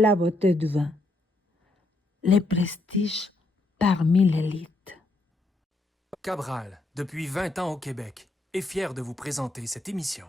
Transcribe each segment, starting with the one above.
la beauté du vin, le prestige parmi l'élite. Cabral, depuis 20 ans au Québec, est fier de vous présenter cette émission.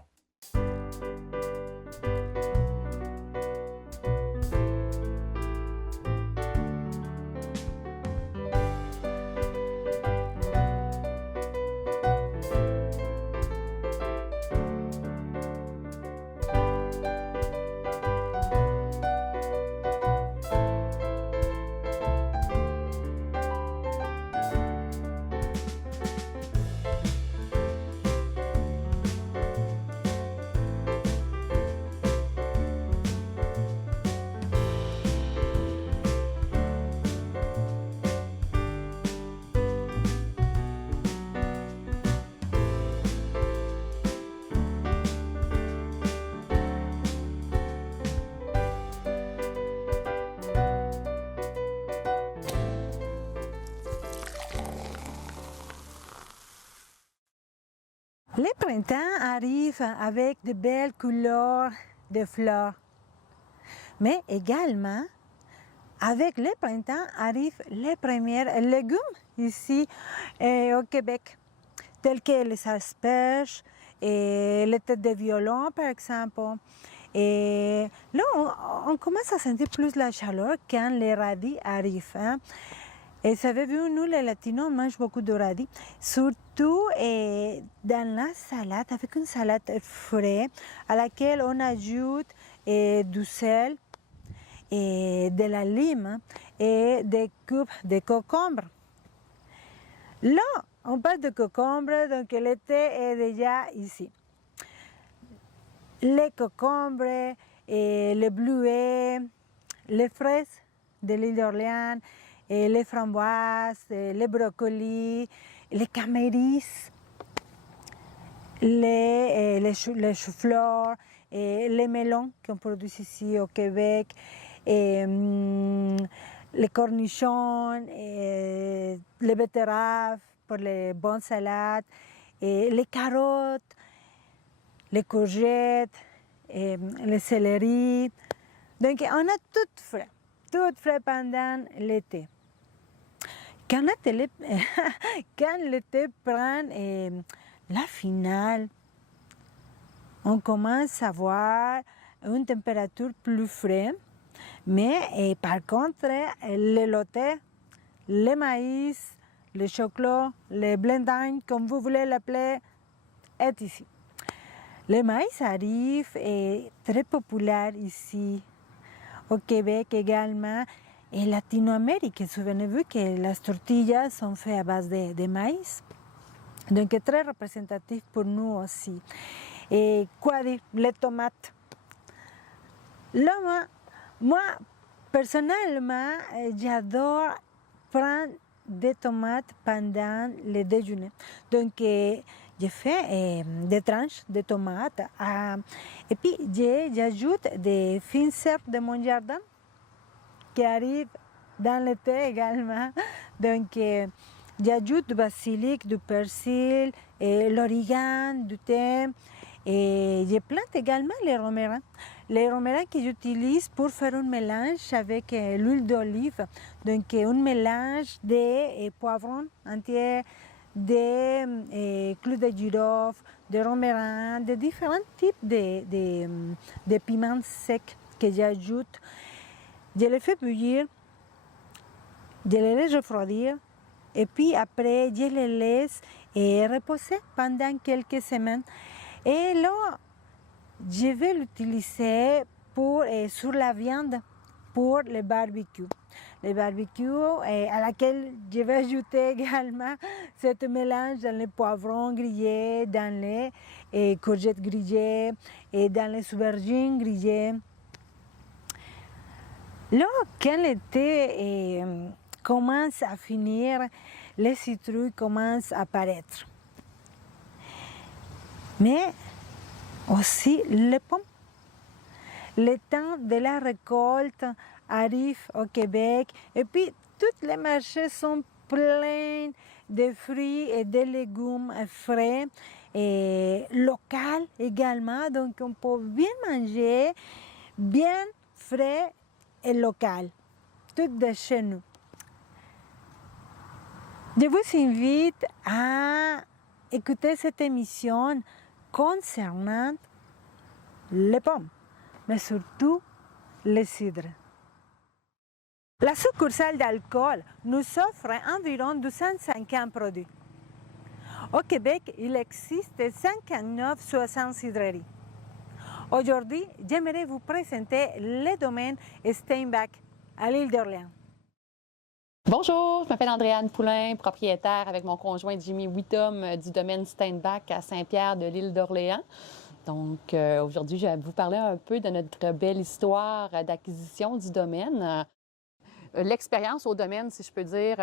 Le printemps arrive avec de belles couleurs de fleurs, mais également avec le printemps arrivent les premiers légumes ici au Québec, tels que les asperges et les têtes de violon par exemple. Et là, on commence à sentir plus la chaleur quand les radis arrivent. Hein. Et savez-vous, nous les Latinos, on mange beaucoup de radis, surtout dans la salade, avec une salade fraîche à laquelle on ajoute du sel, et de la lime et des cubes de concombre. Là, on parle de concombre, donc l'été est déjà ici. Les concombres, et les bleuets, les fraises de l'île d'Orléans, et les framboises, et les brocolis, les caméris, les choux-fleurs, et les melons qu'on produit ici au Québec, et, les cornichons, et les betteraves pour les bonnes salades, et les carottes, les courgettes, et les céleris. Donc on a tout frais pendant l'été. Quand l'été prend la finale, on commence à voir une température plus fraîche, mais par contre, le loté, le maïs, le chocolat, le blending, comme vous voulez l'appeler, est ici. Le maïs arrive et est très populaire ici, au Québec également, et Latino-Amérique. Souvenez-vous que les tortillas sont faites à base de maïs, donc c'est très représentatif pour nous aussi. Et quoi dire, les tomates. Là, moi, personnellement, j'adore prendre des tomates pendant le déjeuner. Donc, je fais des tranches de tomates et puis j'ajoute des fines herbes de mon jardin qui arrivent dans l'été également. Donc, j'ajoute du basilic, du persil, l'origan, du thym. Et je plante également les romerins. Les romerins que j'utilise pour faire un mélange avec l'huile d'olive. Donc un mélange de poivrons entiers, de clous de girofle, de romerins, de différents types de piments secs que j'ajoute. Je les fais bouillir, je les laisse refroidir et puis après je les laisse reposer pendant quelques semaines. Et là, je vais l'utiliser sur la viande pour le barbecue. Le barbecue à laquelle je vais ajouter également ce mélange dans les poivrons grillés, dans les courgettes grillées et dans les aubergines grillées. Là, quand l'été commence à finir, les citrouilles commencent à apparaître. Mais aussi les pommes. Le temps de la récolte arrive au Québec et puis tous les marchés sont pleins de fruits et de légumes frais et locaux également. Donc on peut bien manger, bien frais est local, tout de chez nous. Je vous invite à écouter cette émission concernant les pommes, mais surtout les cidres. La succursale d'alcool nous offre environ 250 produits. Au Québec, il existe 59 cidreries. Aujourd'hui, j'aimerais vous présenter le domaine Steinbach à l'île d'Orléans. Bonjour, je m'appelle Andréane Poulain, propriétaire avec mon conjoint Jimmy Whittom du domaine Steinbach à Saint-Pierre de l'île d'Orléans. Donc aujourd'hui, je vais vous parler un peu de notre belle histoire d'acquisition du domaine. L'expérience au domaine, si je peux dire,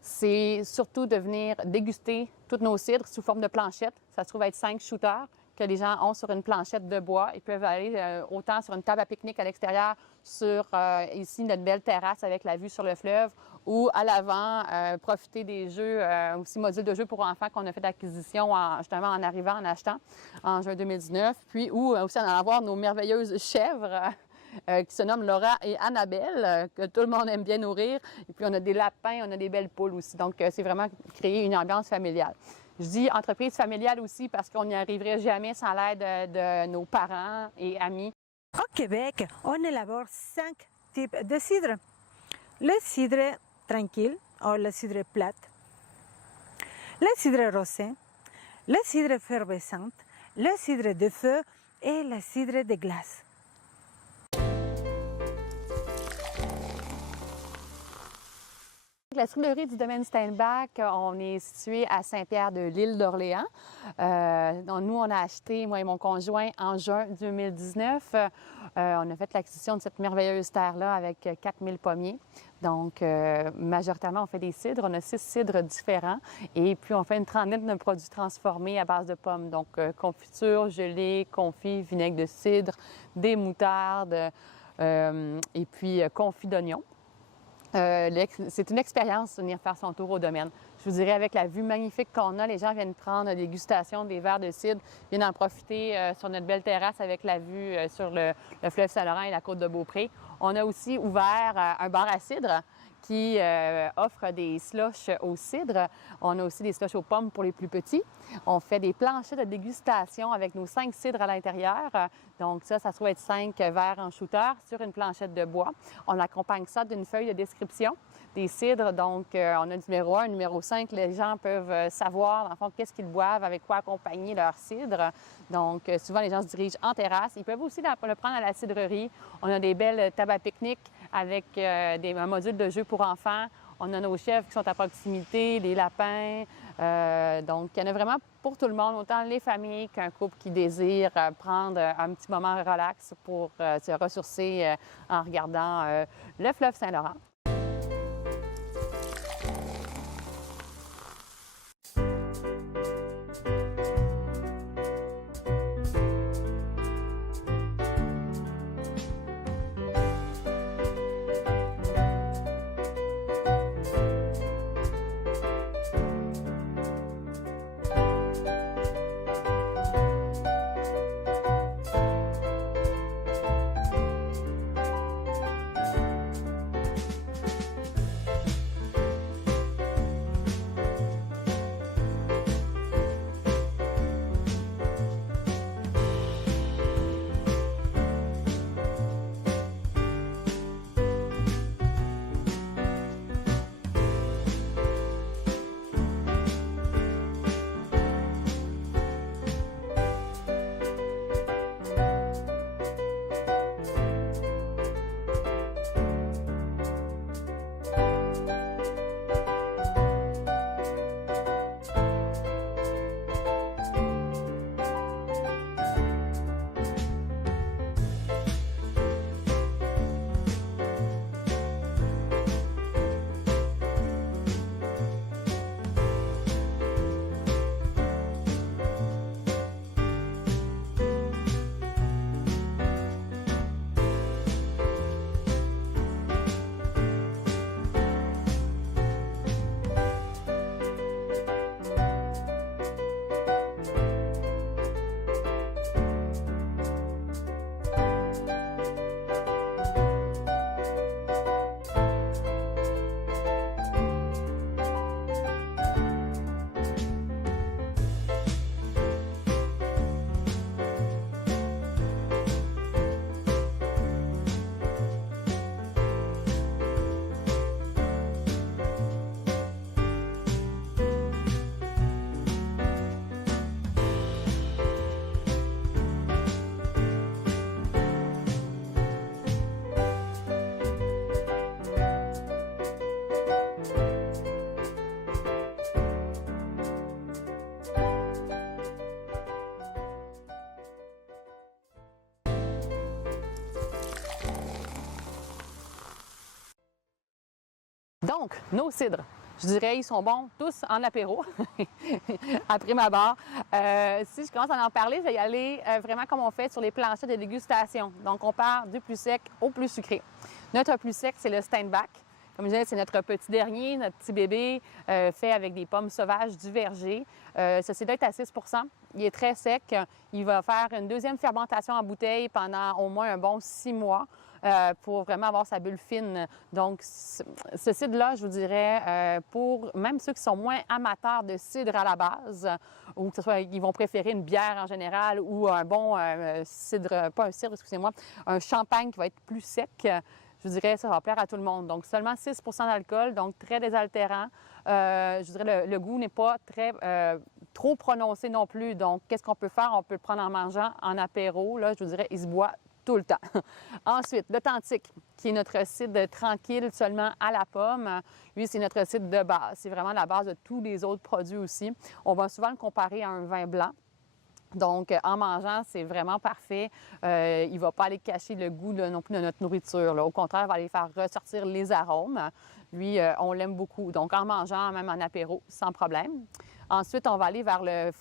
c'est surtout de venir déguster tous nos cidres sous forme de planchette. Ça se trouve être 5 shooters que les gens ont sur une planchette de bois. Ils peuvent aller autant sur une table à pique-nique à l'extérieur, sur ici notre belle terrasse avec la vue sur le fleuve, ou à l'avant, profiter des jeux, aussi modules de jeux pour enfants qu'on a fait d'acquisition justement en arrivant, en achetant en juin 2019, puis ou aussi en allant voir nos merveilleuses chèvres qui se nomment Laura et Annabelle, que tout le monde aime bien nourrir. Et puis on a des lapins, on a des belles poules aussi. Donc c'est vraiment créer une ambiance familiale. Je dis entreprise familiale aussi parce qu'on n'y arriverait jamais sans l'aide de nos parents et amis. Au Québec, on élabore 5 types de cidre. Le cidre tranquille, ou le cidre plate, le cidre rosé, le cidre effervescent, le cidre de feu et le cidre de glace. La cidrerie du domaine Steinbach, on est situé à Saint-Pierre de l'île d'Orléans. Nous, on a acheté, moi et mon conjoint, en juin 2019. On a fait l'acquisition de cette merveilleuse terre-là avec 4000 pommiers. Donc, majoritairement, on fait des cidres. On a 6 cidres différents. Et puis, on fait une trentaine de produits transformés à base de pommes. Donc, confiture, gelée, confit, vinaigre de cidre, des moutardes et puis confit d'oignon. C'est une expérience de venir faire son tour au domaine. Je vous dirais, avec la vue magnifique qu'on a, les gens viennent prendre des dégustations des verres de cidre, viennent en profiter sur notre belle terrasse avec la vue sur le fleuve Saint-Laurent et la côte de Beaupré. On a aussi ouvert un bar à cidre qui offre des slushs au cidre. On a aussi des slushs aux pommes pour les plus petits. On fait des planchers de dégustation avec nos 5 cidres à l'intérieur. Donc ça se trouve être 5 verres en shooter sur une planchette de bois. On accompagne ça d'une feuille de description des cidres. Donc on a numéro 1, numéro 5. Les gens peuvent savoir, dans le fond, qu'est-ce qu'ils boivent, avec quoi accompagner leur cidre. Donc souvent, les gens se dirigent en terrasse. Ils peuvent aussi le prendre à la cidrerie. On a des belles tables à pique-nique avec un module de jeu pour enfants. On a nos chefs qui sont à proximité, les lapins. Donc, il y en a vraiment pour tout le monde, autant les familles qu'un couple qui désire prendre un petit moment relax pour se ressourcer en regardant le fleuve Saint-Laurent. Donc, nos cidres, je dirais, ils sont bons tous en apéro, après ma barre. Si je commence à en parler, je vais y aller vraiment comme on fait sur les planchers de dégustation. Donc, on part du plus sec au plus sucré. Notre plus sec, c'est le Steinbach. Comme je disais, c'est notre petit dernier, notre petit bébé, fait avec des pommes sauvages du verger. Ce cidre est à 6 %. Il est très sec. Il va faire une deuxième fermentation en bouteille pendant au moins un bon 6 mois. Pour vraiment avoir sa bulle fine. Donc, ce cidre-là, je vous dirais, pour même ceux qui sont moins amateurs de cidre à la base, ou que ce soit, ils vont préférer une bière en général ou un bon cidre, pas un cidre, excusez-moi, un champagne qui va être plus sec, je vous dirais, ça va plaire à tout le monde. Donc, seulement 6 % d'alcool, donc très désaltérant. Je dirais, le goût n'est pas très trop prononcé non plus. Donc, qu'est-ce qu'on peut faire? On peut le prendre en mangeant, en apéro. Là, je vous dirais, il se boit tout le temps. Ensuite, l'Authentique, qui est notre cidre tranquille seulement à la pomme. Lui, c'est notre cidre de base. C'est vraiment la base de tous les autres produits aussi. On va souvent le comparer à un vin blanc. Donc, en mangeant, c'est vraiment parfait. Il ne va pas aller cacher le goût non plus de notre nourriture. Là. Au contraire, il va aller faire ressortir les arômes. Lui, on l'aime beaucoup. Donc, en mangeant, même en apéro, sans problème. Ensuite, on va aller vers le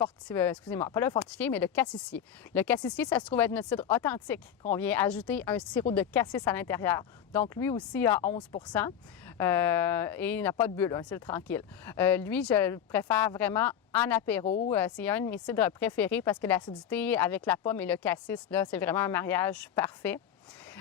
excusez-moi, pas le fortifié, mais le cassissier. Le cassissier, ça se trouve être notre cidre authentique qu'on vient ajouter un sirop de cassis à l'intérieur. Donc, lui aussi a 11 % et il n'a pas de bulle, un cidre tranquille. Lui, je le préfère vraiment en apéro. C'est un de mes cidres préférés parce que l'acidité avec la pomme et le cassis, là, c'est vraiment un mariage parfait.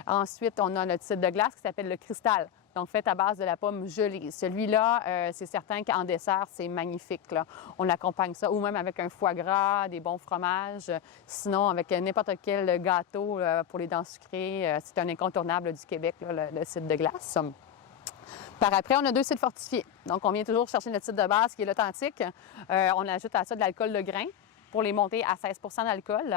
Ensuite, on a notre cidre de glace qui s'appelle le cristal. Donc, fait à base de la pomme gelée. Celui-là, c'est certain qu'en dessert, c'est magnifique, là. On accompagne ça, ou même avec un foie gras, des bons fromages. Sinon, avec n'importe quel gâteau pour les dents sucrées, c'est un incontournable du Québec, là, le cidre de glace. Par après, on a 2 cidres fortifiés. Donc, on vient toujours chercher notre cidre de base qui est l'Authentique. On ajoute à ça de l'alcool de grain pour les monter à 16 % d'alcool.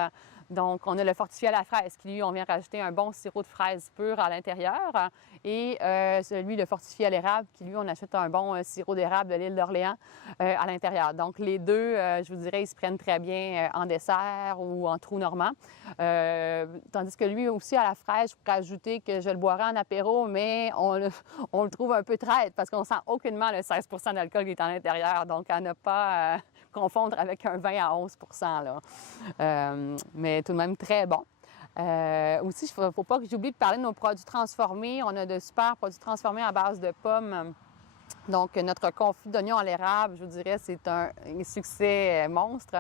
Donc, on a le fortifié à la fraise qui, lui, on vient rajouter un bon sirop de fraise pur à l'intérieur. Et celui, le fortifié à l'érable, qui, lui, on achète un bon sirop d'érable de l'île d'Orléans à l'intérieur. Donc, les deux, je vous dirais, ils se prennent très bien en dessert ou en trou normand. Tandis que lui aussi, à la fraise, je pourrais ajouter que je le boirais en apéro, mais on le trouve un peu traître parce qu'on sent aucunement le 16 % d'alcool qui est à l'intérieur. Donc, à ne pas confondre avec un vin à 11 % là. Mais tout de même très bon. Aussi, il ne faut pas que j'oublie de parler de nos produits transformés. On a de super produits transformés à base de pommes. Donc, notre confit d'oignon à l'érable, je vous dirais, c'est un succès monstre.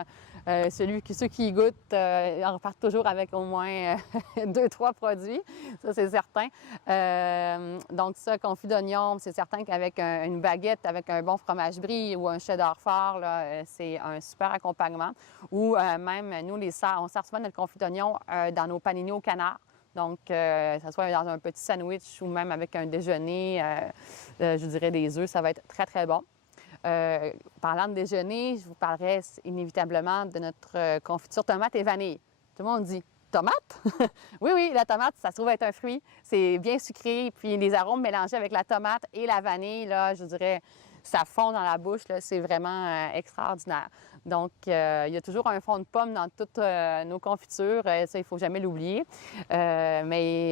Ceux qui y goûtent en repartent toujours avec au moins 2-3 produits, ça c'est certain. Donc ça, confit d'oignon, c'est certain qu'avec une baguette, avec un bon fromage brie ou un cheddar fort, c'est un super accompagnement. Ou même, nous, on sert souvent notre confit d'oignon dans nos paninis au canard. Donc, ça soit dans un petit sandwich ou même avec un déjeuner, je dirais des œufs, ça va être très, très bon. Parlant de déjeuner, je vous parlerai inévitablement de notre confiture tomate et vanille. Tout le monde dit « tomate? » Oui, oui, la tomate, ça se trouve être un fruit. C'est bien sucré, puis les arômes mélangés avec la tomate et la vanille, là, je dirais, ça fond dans la bouche, c'est vraiment extraordinaire. Donc, il y a toujours un fond de pomme dans toutes nos confitures. Ça, il ne faut jamais l'oublier. Mais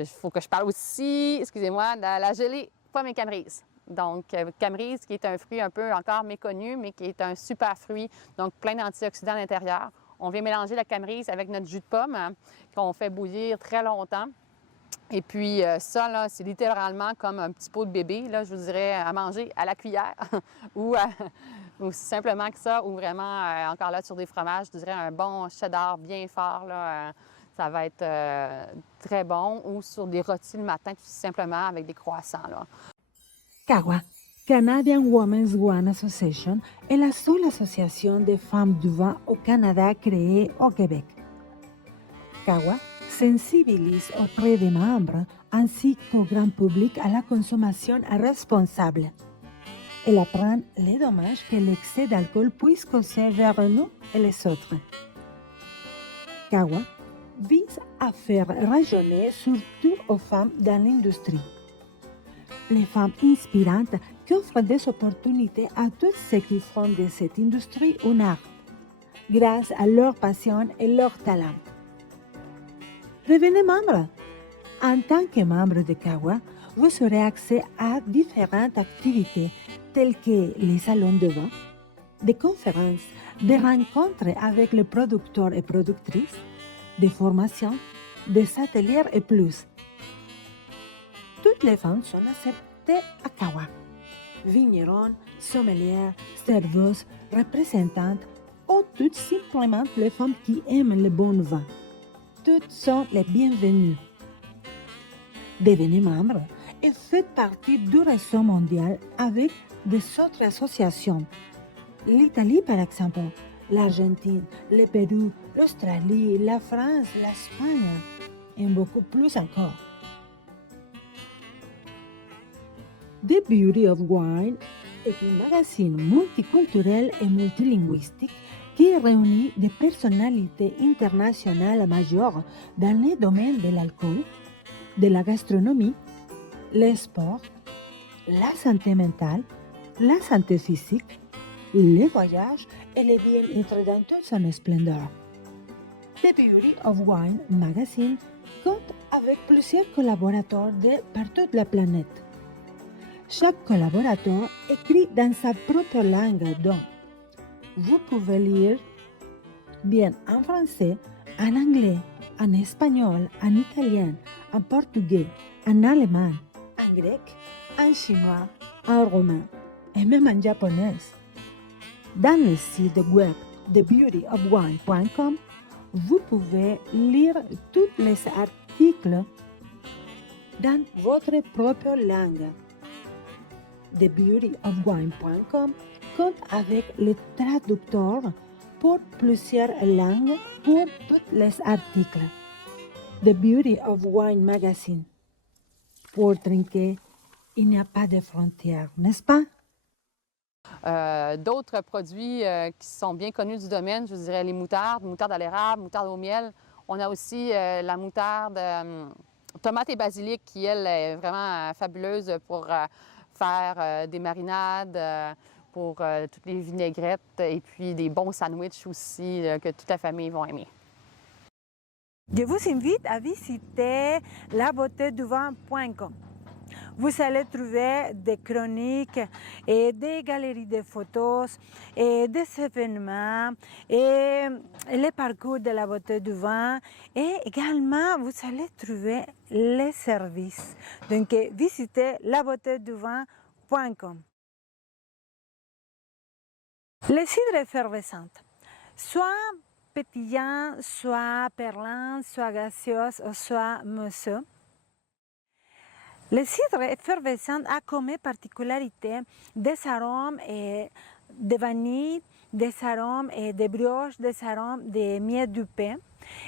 il faut que je parle aussi, excusez-moi, de la gelée pomme et camerise. Donc, camerise, qui est un fruit un peu encore méconnu, mais qui est un super fruit, donc plein d'antioxydants à l'intérieur. On vient mélanger la camerise avec notre jus de pomme, qu'on fait bouillir très longtemps. Et puis ça, là, c'est littéralement comme un petit pot de bébé, là, je vous dirais, à manger à la cuillère ou aussi simplement que ça, ou vraiment, encore là, sur des fromages, je dirais un bon cheddar bien fort, là, ça va être très bon, ou sur des rôtis le matin, tout simplement avec des croissants, là. CAWA, Canadian Women's Wine Association, est la seule association de femmes du vin au Canada créée au Québec. CAWA sensibilise auprès des membres ainsi qu'au grand public à la consommation responsable. Elle apprend les dommages que l'excès d'alcool puisse causer vers nous et les autres. CAWA vise à faire rayonner surtout aux femmes dans l'industrie. Les femmes inspirantes qui offrent des opportunités à tous ceux qui font de cette industrie un art, grâce à leur passion et leur talent. Devenez membre. En tant que membre de CAWA, vous aurez accès à différentes activités telles que les salons de vin, des conférences, des rencontres avec les producteurs et productrices, des formations, des ateliers et plus. Toutes les femmes sont acceptées à Kawa. Vignerons, sommelières, serveuses, représentantes ou toutes simplement les femmes qui aiment le bon vin. Toutes sont les bienvenues. Devenez membre et faites partie du réseau mondial avec des autres associations. L'Italie, par exemple, l'Argentine, le Pérou, l'Australie, la France, l'Espagne et beaucoup plus encore. The Beauty of Wine est un magazine multiculturel et multilinguistique qui réunit des personnalités internationales majeures dans les domaines de l'alcool, de la gastronomie, les sports, la santé mentale, la santé physique, les voyages et le bien-être dans toute son splendeur. The Beauty of Wine magazine compte avec plusieurs collaborateurs de par toute la planète. Chaque collaborateur écrit dans sa propre langue, donc vous pouvez lire bien en français, en anglais, en espagnol, en italien, en portugais, en allemand, en grec, en chinois, en roumain et même en japonais. Dans le site web thebeautyofwine.com, vous pouvez lire tous les articles dans votre propre langue. TheBeautyOfWine.com compte avec le traducteur pour plusieurs langues pour tous les articles. The Beauty of Wine Magazine. Pour trinquer, il n'y a pas de frontières, n'est-ce pas? D'autres produits qui sont bien connus du domaine, je vous dirais les moutardes, moutarde à l'érable, moutarde au miel. On a aussi la moutarde tomate et basilic qui, elle, est vraiment fabuleuse pour faire des marinades, pour toutes les vinaigrettes et puis des bons sandwichs aussi que toute la famille va aimer. Je vous invite à visiter labeauteduvin.com. Vous allez trouver des chroniques et des galeries de photos et des événements et les parcours de la beauté du vin et également vous allez trouver les services. Donc visitez labeauteduvin.com. Les cidres effervescents, soit pétillants, soit perlants, soit gaseeuses, soit mousseux. Le cidre effervescent a comme particularité des arômes de vanille, des arômes de brioche, des arômes de miel du pain.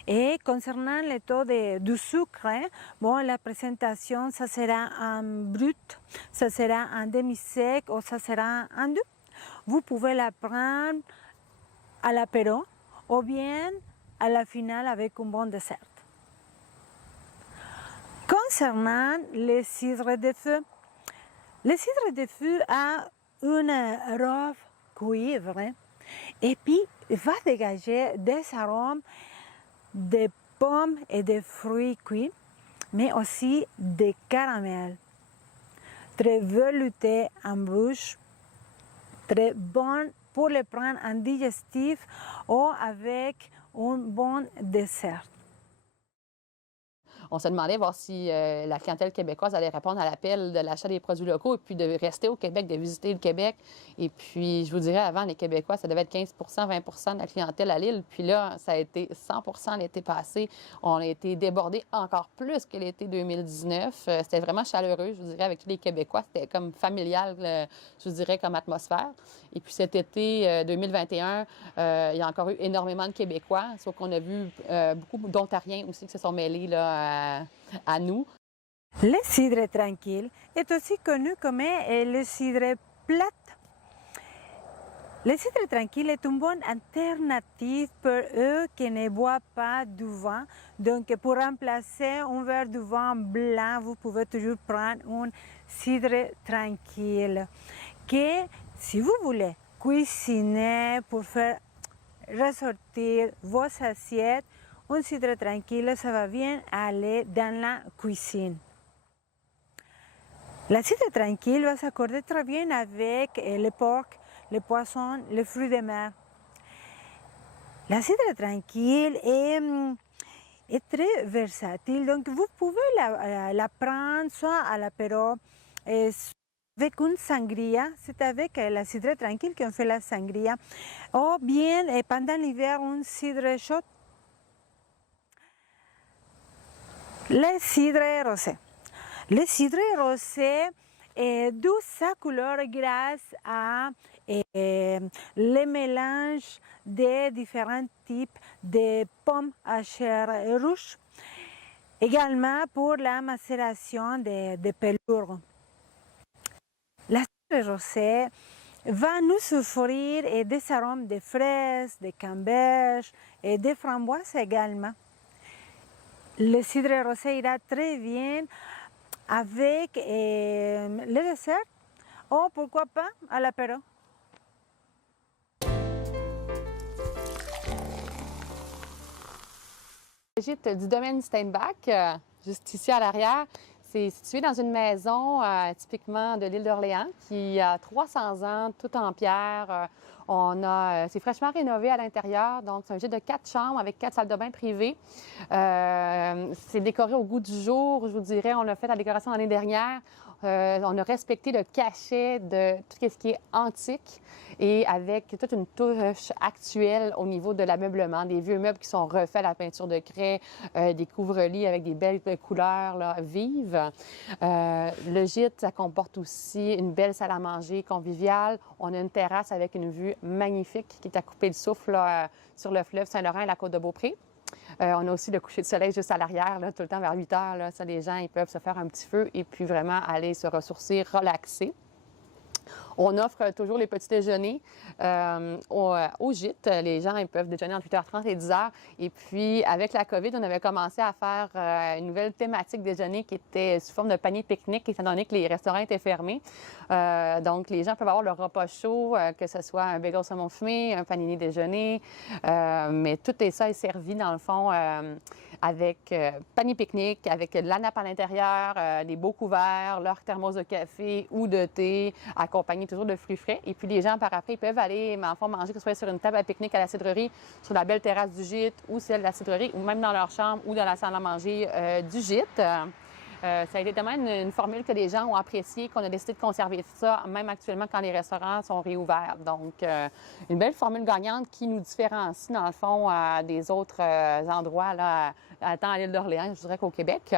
Et concernant le taux du sucre, bon, la présentation, ça sera en brut, ça sera en demi-sec ou ça sera en doux. Vous pouvez la prendre à l'apéro ou bien à la finale avec un bon dessert. Concernant les cidres de feu, le cidre de feu a une robe cuivre et puis va dégager des arômes de pommes et de fruits cuits, mais aussi de caramel. Très velouté en bouche, très bon pour le prendre en digestif ou avec un bon dessert. On se demandait voir si la clientèle québécoise allait répondre à l'appel de l'achat des produits locaux et puis de rester au Québec, de visiter le Québec. Et puis, je vous dirais, avant, les Québécois, ça devait être 15 20 de la clientèle à Lille. Puis là, ça a été 100 l'été passé. On a été débordés encore plus que l'été 2019. C'était vraiment chaleureux, je vous dirais, avec tous les Québécois. C'était comme familial, je vous dirais, comme atmosphère. Et puis cet été 2021, il y a encore eu énormément de Québécois, sauf qu'on a vu beaucoup d'Ontariens aussi qui se sont mêlés là, à nous. Le cidre tranquille est aussi connu comme le cidre plate. Le cidre tranquille est une bonne alternative pour eux qui ne boivent pas du vin. Donc, pour remplacer un verre de vin blanc, vous pouvez toujours prendre un cidre tranquille. Que, si vous voulez cuisiner pour faire ressortir vos assiettes, un cidre tranquille, ça va bien aller dans la cuisine. La cidre tranquille va s'accorder très bien avec le porc, les poissons, les fruits de mer. La cidre tranquille est très versatile, donc vous pouvez la prendre soit à l'apéro, avec une sangria, c'est avec la cidre tranquille qu'on fait la sangria, ou bien pendant l'hiver, une cidre chaude. Le cidre rosé. Le cidre rosé d'où sa couleur grâce à le mélange de différents types de pommes à chair rouge, également pour la macération de pelures. La cidre rosée va nous offrir des arômes de fraises, de camberges et de framboises également. Le cidre rosé ira très bien avec le dessert ou pourquoi pas à l'apéro. Le gîte du domaine Steinbach, juste ici à l'arrière, c'est situé dans une maison typiquement de l'île d'Orléans qui a 300 ans, tout en pierre. C'est fraîchement rénové à l'intérieur, donc c'est un gîte de 4 chambres avec 4 salles de bain privées. C'est décoré au goût du jour, je vous dirais. On a fait la décoration l'année dernière. On a respecté le cachet de tout ce qui est antique et avec toute une touche actuelle au niveau de l'ameublement, des vieux meubles qui sont refaits à la peinture de craie, des couvre-lits avec des belles couleurs là, vives. Le gîte, ça comporte aussi une belle salle à manger conviviale. On a une terrasse avec une vue magnifique qui est à couper le souffle là, sur le fleuve Saint-Laurent et la côte de Beaupré. On a aussi le coucher de soleil juste à l'arrière, tout le temps vers 8 heures. Là, ça, les gens ils peuvent se faire un petit feu et puis vraiment aller se ressourcer, relaxer. On offre toujours les petits déjeuners au gîte. Les gens ils peuvent déjeuner entre 8h30 et 10h. Et puis, avec la COVID, on avait commencé à faire une nouvelle thématique déjeuner qui était sous forme de panier pique-nique, étant donné que les restaurants étaient fermés. Donc, les gens peuvent avoir leur repas chaud, que ce soit un bagel saumon fumé, un panini déjeuner. Mais tout ça est servi, dans le fond, avec panier pique-nique, avec de la nappe à l'intérieur, des beaux couverts, leur thermos de café ou de thé, accompagné toujours de fruits frais. Et puis les gens, par après, ils peuvent aller en fond, manger, que ce soit sur une table à pique-nique à la cidrerie, sur la belle terrasse du gîte ou celle de la cidrerie, ou même dans leur chambre ou dans la salle à manger du gîte. Ça a été tellement une formule que les gens ont appréciée, qu'on a décidé de conserver ça, même actuellement quand les restaurants sont réouverts. Donc, une belle formule gagnante qui nous différencie, dans le fond, des autres endroits, là, tant à l'île d'Orléans, je dirais qu'au Québec.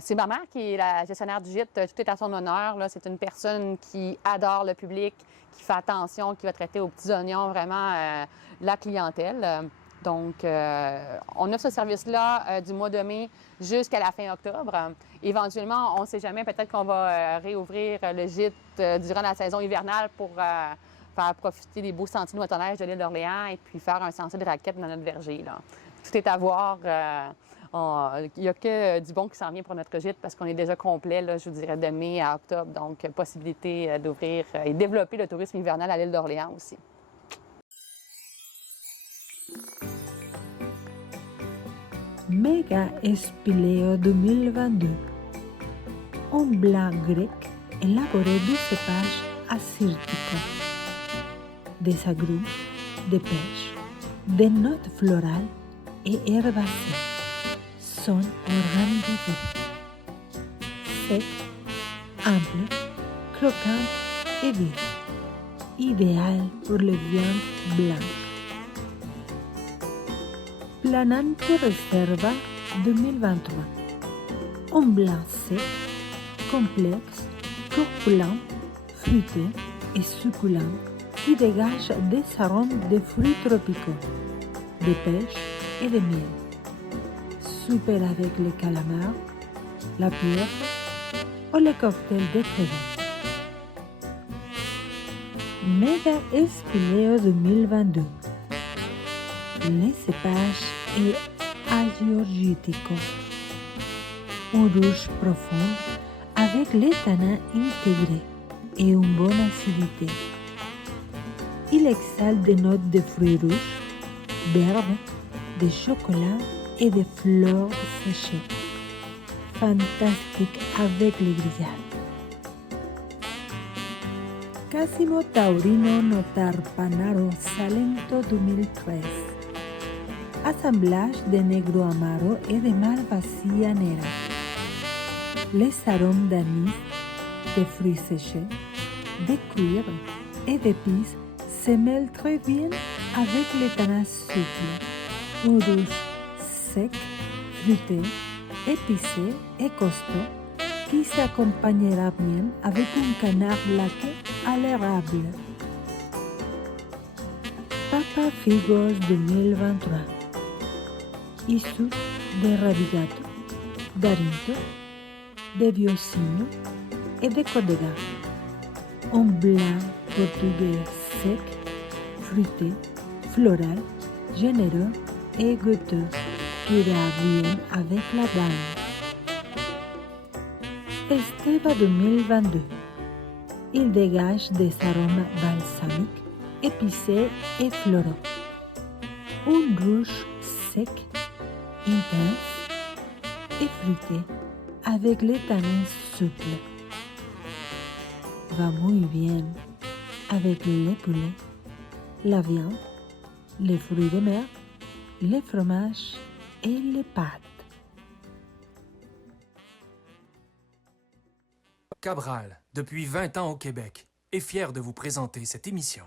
C'est ma mère qui est la gestionnaire du gîte. Tout est à son honneur. C'est une personne qui adore le public, qui fait attention, qui va traiter aux petits oignons vraiment la clientèle. Donc, on offre ce service-là du mois de mai jusqu'à la fin octobre. Éventuellement, on ne sait jamais, peut-être qu'on va réouvrir le gîte durant la saison hivernale pour faire profiter des beaux sentiers de motoneige de l'île d'Orléans et puis faire un sentier de raquettes dans notre verger, là. Tout est à voir. Il n'y a que du bon qui s'en vient pour notre gîte parce qu'on est déjà complet, là, je vous dirais, de mai à octobre. Donc, possibilité d'ouvrir et développer le tourisme hivernal à l'île d'Orléans aussi. Mega Espileo 2022. Un blanc grec élaboré de cépages assyrticos, des agrumes, des pêches, des notes florales et herbacées. Son organisé, sec, ample, croquant et vif, idéal pour les viandes blanches. Planante Reserva 2023. Un blanc sec, complexe, corpulent, fruité et succulent qui dégage des arômes de fruits tropicaux, de pêche et de miel. Super avec les calamars, la pieuvre ou les cocktails de crevettes. Mega Espileo 2022. Les cépages et Agiorgitico. Un rouge profond avec les tanins intégrés et une bonne acidité. Il exhale des notes de fruits rouges, d'herbes, de chocolat et de fleurs séchées. Fantastique avec les grillades. Casimo Taurino Notarpanaro Salento 2013. Assemblage de negro amaro et de malvasia nera. Les arômes d'anis, de fruits séchés, de cuir et d'épices se mêlent très bien avec les tanins souples. Un rouge sec, fruité, épicé et costaud qui s'accompagnera bien avec un canard laqué à l'érable. Papa Figos 2023. Issus de Ravigato, d'Arinto, de Biosino et de Codega. Un blanc portugais sec, fruité, floral, généreux et goûteux qui ira bien avec la dame. Esteva 2022. Il dégage des arômes balsamiques, épicés et floraux. Un rouge sec, intense et fruité avec les tanins souples. Va muy bien avec les poulets, la viande, les fruits de mer, les fromages et les pâtes. Cabral, depuis 20 ans au Québec, est fier de vous présenter cette émission.